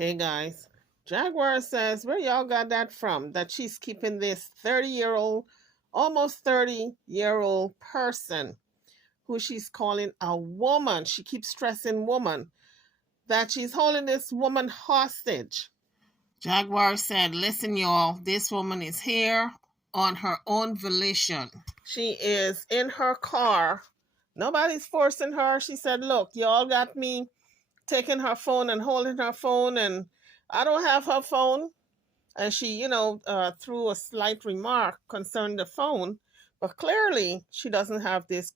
Hey guys, Jaguar says, where y'all got that from? That she's keeping this 30-year-old, almost 30-year-old person who she's calling a woman. She keeps stressing woman, that she's holding this woman hostage. Jaguar said, listen, y'all, this woman is here on her own volition. She is in her car. Nobody's forcing her. She said, look, y'all got me taking her phone and holding her phone, and I don't have her phone. And she, threw a slight remark concerning the phone, but clearly she doesn't have this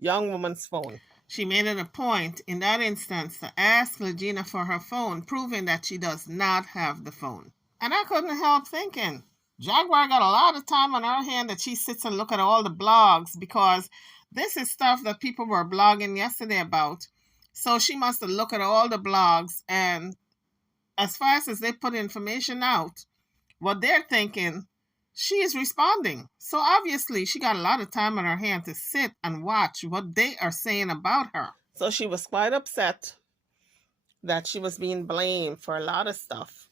young woman's phone. She made it a point in that instance to ask Lagena for her phone, proving that she does not have the phone. And I couldn't help thinking, Jaguar got a lot of time on her hand that she sits and look at all the blogs, because this is stuff that people were blogging yesterday about. So she must have looked at all the blogs, and as fast as they put information out, what they're thinking, she is responding. So obviously she got a lot of time on her hand to sit and watch what they are saying about her. So she was quite upset that she was being blamed for a lot of stuff.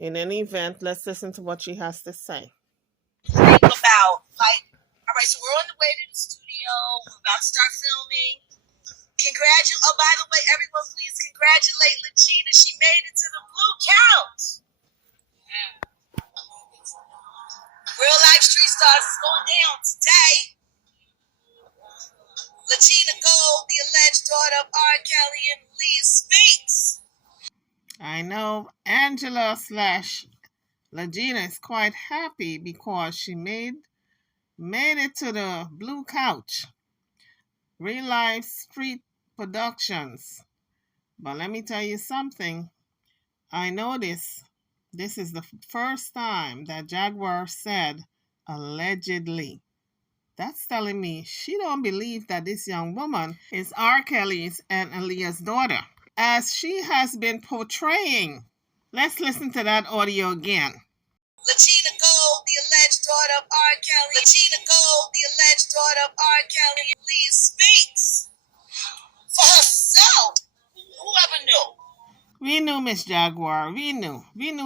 In any event, let's listen to what she has to say. Think about, like, all right, so we're on the way to the studio. We're about to start filming. Oh, by the way, everyone, please congratulate Lagena. She made it to the blue couch. Real Life Street Stars is going down today. Lagena Gold, the alleged daughter of R. Kelly and Leah, speaks. I know Angela slash Lagena is quite happy because she made it to the blue couch. Real Life Street Productions. But let me tell you something. I know this is the first time that Jaguar said allegedly. That's telling me she don't believe that this young woman is R. Kelly's and Aaliyah's daughter, as she has been portraying. Let's listen to that audio again. Lagena Gold, the alleged daughter of R. Kelly. Lagena Gold, the alleged daughter of R. Kelly and Leah, speaks for herself. Whoever knew? We knew, Miss Jaguar. We knew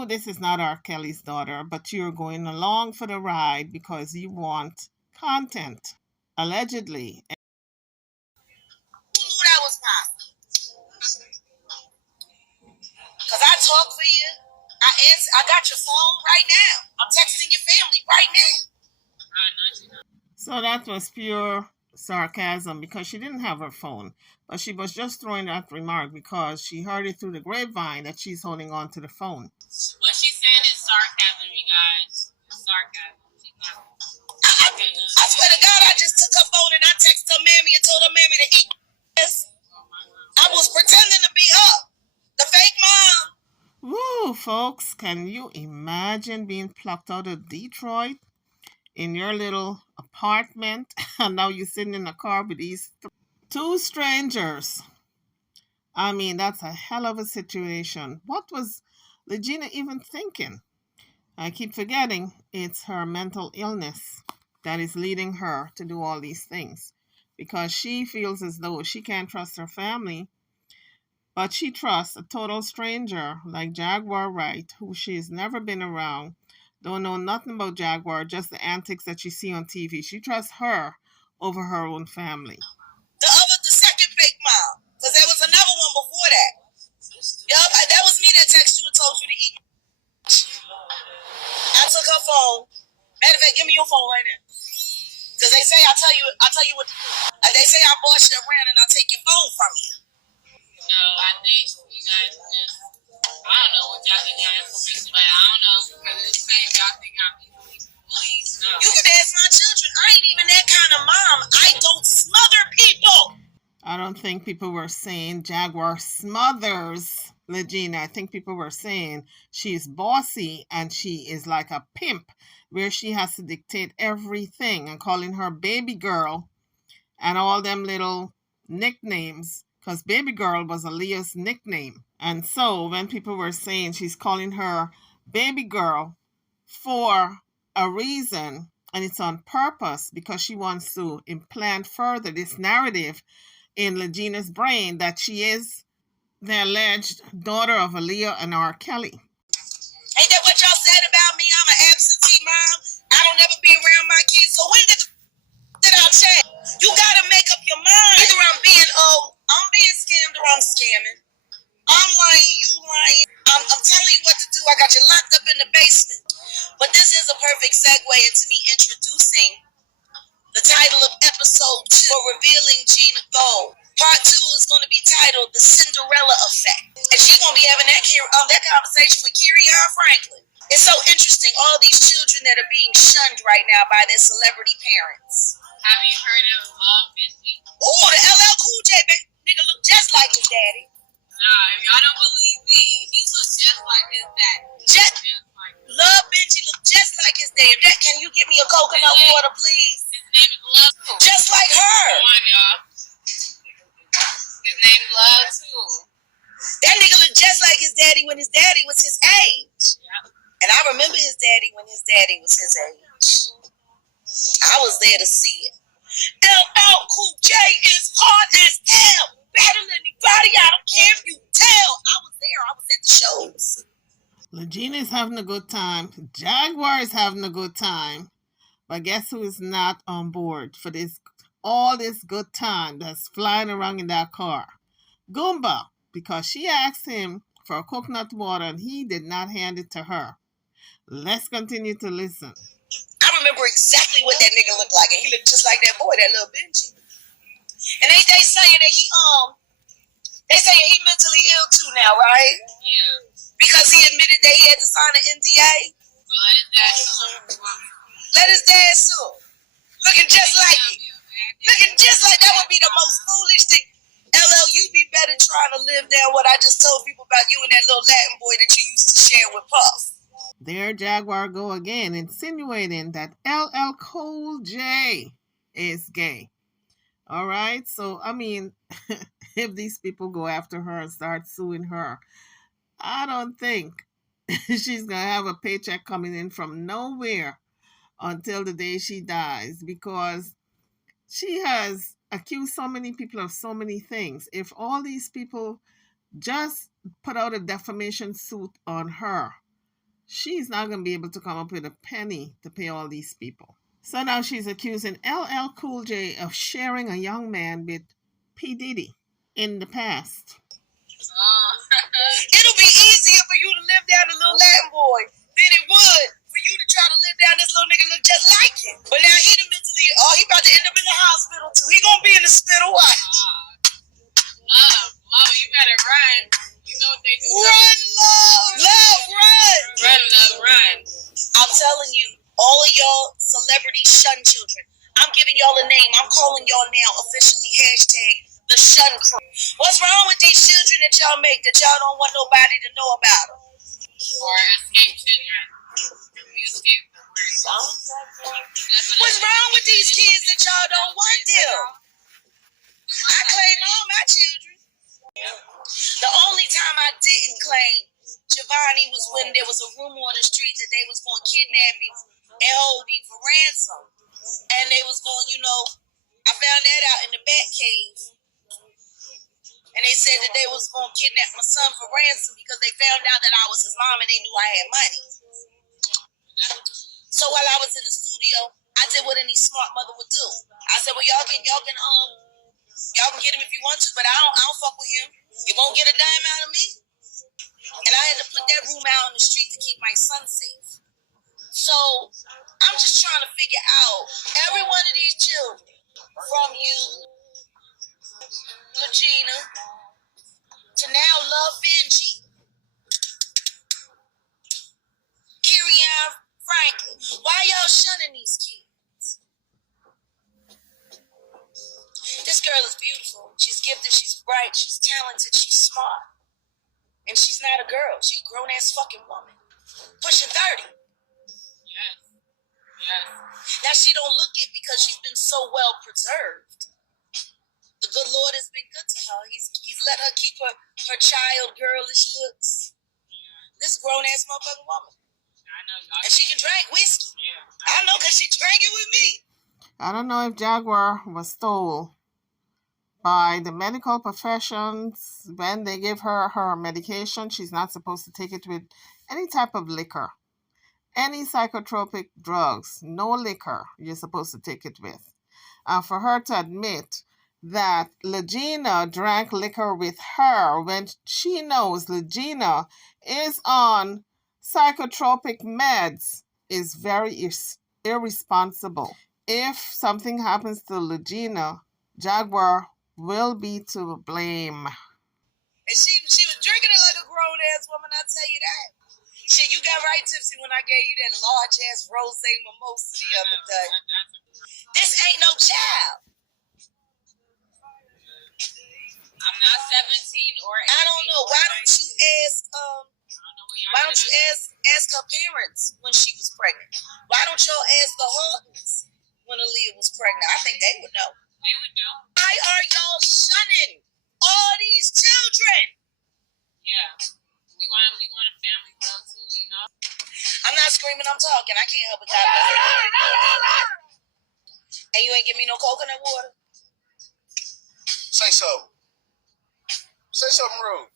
this is not R. Kelly's daughter, but you're going along for the ride because you want content. Allegedly. Who knew that was possible? Because I talk for you. I got your phone right now. I'm texting your family right now. So that was pure sarcasm because she didn't have her phone. But she was just throwing that remark because she heard it through the grapevine that she's holding on to the phone. What she's saying is sarcasm, you guys. Sarcasm. I swear to God, I just took her phone and I texted her mammy and told her mammy to eat this. I was pretending to be up. The fake mom. Woo, folks, can you imagine being plucked out of Detroit in your little apartment and now you're sitting in a car with these two strangers? I mean, that's a hell of a situation. What was Lagena even thinking? I keep forgetting it's her mental illness that is leading her to do all these things, because she feels as though she can't trust her family, but she trusts a total stranger like Jaguar Wright, who she's never been around, don't know nothing about Jaguar, just the antics that she see on TV. She trusts her over her own family. The second fake mom, because there was another one before that. Yup, that was me that texted you and told you to eat. I took her phone. Matter of fact, give me your phone right now. Because they say I'll tell you what to do. They say I boss you around and I'll take your phone from you. No, I think you guys just, I don't know what y'all think y'all information, but I don't know, because it's saying y'all think I'm police. No. You can ask my children. I ain't even that kind of mom. I don't smother people. I don't think people were saying Jaguar smothers Lagena. I think people were saying she's bossy and she is like a pimp, where she has to dictate everything, and calling her baby girl and all them little nicknames, because baby girl was Aaliyah's nickname. And so when people were saying she's calling her baby girl for a reason, and it's on purpose, because she wants to implant further this narrative in Lagena's brain that she is the alleged daughter of Aaliyah and R. Kelly. Ain't that what y'all said about me? I'm an absentee mom. I don't ever be around my kids. So when did I change? You gotta make up your mind. Either I'm being scammed or I'm scamming. I'm lying, you lying. I'm telling you what to do. I got you locked up in the basement. But this is a perfect segue into me introducing the title of episode 2 for revealing Gina Gold. Part 2 is going to be titled The Cinderella Effect. And she's going to be having that conversation with Kirion Franklin. It's so interesting, all these children that are being shunned right now by their celebrity parents. Have you heard of Love Benji? Ooh, the LL Cool J nigga look just like his daddy. Nah, if y'all don't believe me, he looks just like his daddy. Just like Love Benji look just like his daddy. Can you give me a coconut water, please? His name is Love too. Just like her. Come on, y'all. His name is Love too. That nigga looked just like his daddy when his daddy was his age. Yep. And I remember his daddy when his daddy was his age. I was there to see it. LL Cool J is hard as hell. Better than anybody. I don't care if you tell. I was there. I was at the shows. Lagena is having a good time. Jaguar is having a good time. But guess who is not on board for all this good time that's flying around in that car? Goomba, because she asked him for a coconut water and he did not hand it to her. Let's continue to listen. I remember exactly what that nigga looked like, and he looked just like that boy, that little Benji. And they saying that he mentally ill too now, right? Yeah. Because he admitted that he had to sign an NDA. Well, let his dad sue. Looking just like it. Looking just like that would be the most foolish thing. LL, you be better trying to live down what I just told people about you and that little Latin boy that you used to share with Puff. There Jaguar go again, insinuating that LL Cool J is gay. All right, so I mean, if these people go after her and start suing her, I don't think she's gonna have a paycheck coming in from nowhere until the day she dies, because she has accused so many people of so many things. If all these people just put out a defamation suit on her, she's not going to be able to come up with a penny to pay all these people. So now she's accusing LL Cool J of sharing a young man with P. Diddy in the past. It'll be easier for you to live down the little Latin boy than it would for you to try to live down this little nigga look just like him. But now he mentally, he about to end up in the hospital too. He gonna be in the spittle, watch. Love, you better run. You know what they do. Run, love, run. Run, love, run. I'm telling you, all of y'all celebrity shun children, I'm giving y'all a name. I'm calling y'all now officially #the shun crew. What's wrong with these children that y'all make that y'all don't want nobody to know about them? Or escape children. What's wrong with these kids that y'all don't want them? I claim all my children. The only time I didn't claim Giovanni was when there was a rumor on the street that they was going to kidnap him and hold him for ransom. And they was going, I found that out in the bat cave. And they said that they was going to kidnap my son for ransom because they found out that I was his mom and they knew I had money. So while I was in the studio, I did what any smart mother would do. I said, well, y'all can get him if you want to, but I don't fuck with him. You won't get a dime out of me. And I had to put that room out on the street to keep my son safe. So I'm just trying to figure out every one of these children, from you, Lagena, to now Love Benji, Kirion Franklin. Why y'all shunning these kids? This girl is beautiful. She's gifted, she's bright, she's talented, she's smart. And she's not a girl. She's a grown-ass fucking woman. Pushing 30. Yes. Now she don't look it because she's been so well preserved. The good Lord has been good to her. He's let her keep her child girlish looks. This grown-ass motherfucking woman. I know. And she can drink whiskey. Yeah. I know because she drank it with me. I don't know if Jaguar was told by the medical professions. When they give her her medication, she's not supposed to take it with any type of liquor, any psychotropic drugs, no liquor you're supposed to take it with. For her to admit that Lagena drank liquor with her when she knows Lagena is on psychotropic meds is very irresponsible. If something happens to Lagena, Jaguar will be to blame. And she was drinking it like a grown ass woman, I tell you that. Shit, you got right tipsy when I gave you that large ass rose mimosa the other day. This ain't no child. I'm not 17 or 18. I don't know. Why don't you ask her parents when she was pregnant? Why don't y'all ask the Hortons when Aaliyah was pregnant? I think they would know. They would know. Why are y'all shunning all these children? Yeah. We want a family love too, you know? I'm not screaming, I'm talking. I can't help it. And you ain't give me no coconut water? Say so. Say something rude.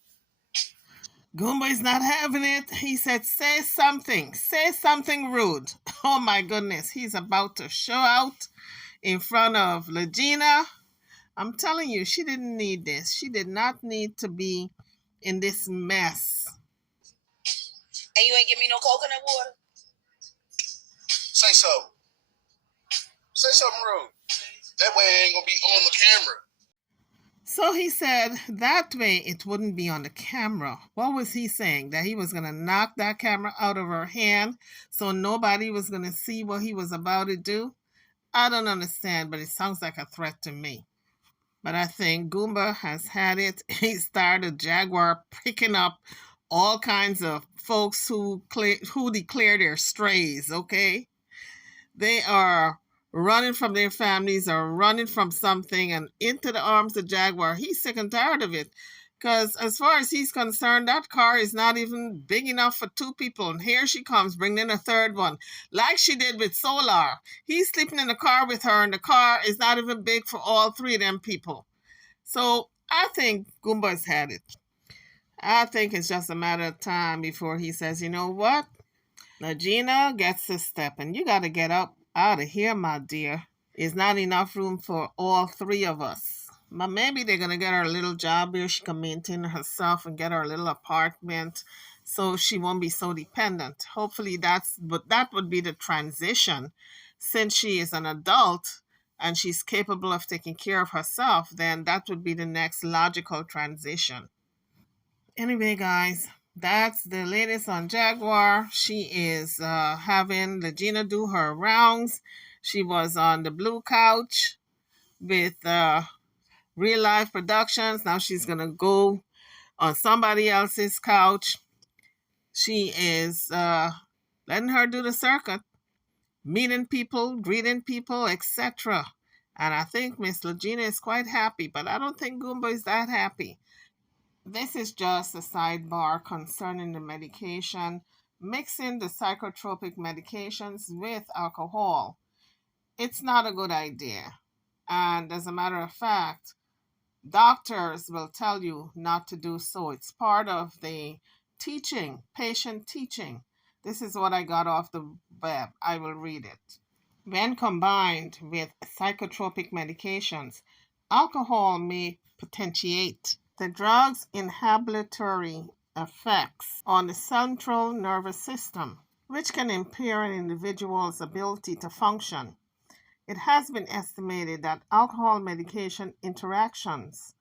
Goomba is not having it. He said, say something. Say something rude. Oh my goodness. He's about to show out in front of Lagena. I'm telling you, she didn't need this. She did not need to be in this mess. And you ain't give me no coconut water? Say so. Say something rude. That way it ain't gonna be on the camera. So he said that way it wouldn't be on the camera. What was he saying? That he was going to knock that camera out of her hand so nobody was going to see what he was about to do? I don't understand, but it sounds like a threat to me. But I think Goomba has had it. He started Jaguar picking up all kinds of folks who declare they're strays, okay? They are running from their families or running from something and into the arms of Jaguar. He's sick and tired of it because as far as he's concerned, that car is not even big enough for two people. And here she comes bringing in a third one like she did with Solar. He's sleeping in the car with her and the car is not even big for all three of them people. So I think Goomba's had it. I think it's just a matter of time before he says, you know what? Lagena gets a step and you got to get up out of here, my dear. There's not enough room for all three of us. But maybe they're going to get her a little job where she can maintain herself and get her a little apartment so she won't be so dependent. Hopefully that would be the transition. Since she is an adult and she's capable of taking care of herself, then that would be the next logical transition. Anyway, guys, that's the latest on Jaguar. She is having Lagena do her rounds. She was on the blue couch with Real Life Productions. Now she's going to go on somebody else's couch. She is letting her do the circuit, meeting people, greeting people, etc. And I think Miss Lagena is quite happy, but I don't think Goomba is that happy. This is just a sidebar concerning the medication. Mixing the psychotropic medications with alcohol. It's not a good idea. And as a matter of fact, doctors will tell you not to do so. It's part of the teaching, patient teaching. This is what I got off the web. I will read it. When combined with psychotropic medications, alcohol may potentiate the drug's inhibitory effects on the central nervous system, which can impair an individual's ability to function. It has been estimated that alcohol medication interactions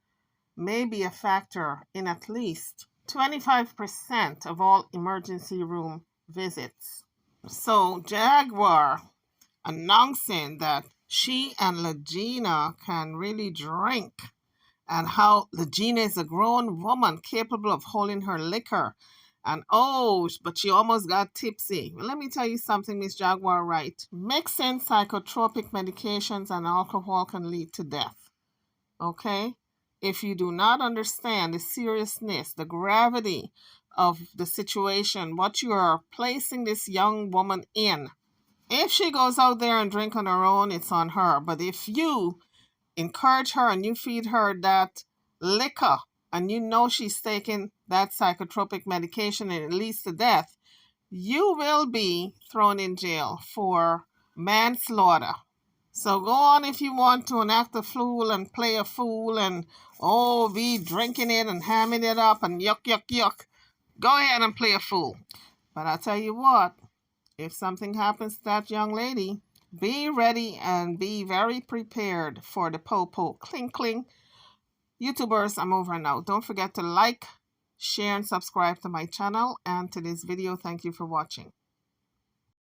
may be a factor in at least 25% of all emergency room visits. So Jaguar announcing that she and Lagena can really drink and how Lagena is a grown woman capable of holding her liquor. And but she almost got tipsy. Well, let me tell you something, Miss Jaguar Wright. Mixing psychotropic medications and alcohol can lead to death. Okay? If you do not understand the seriousness, the gravity of the situation, what you are placing this young woman in, if she goes out there and drink on her own, it's on her. But if you encourage her and you feed her that liquor and you know she's taking that psychotropic medication and it leads to death, you will be thrown in jail for manslaughter. So go on if you want to and act a fool and play a fool and be drinking it and hamming it up and yuck, yuck, yuck. Go ahead and play a fool. But I'll tell you what, if something happens to that young lady, be ready and be very prepared for the po-po. Cling, cling. YouTubers, I'm over now. Don't forget to like, share, and subscribe to my channel and to this video. Thank you for watching.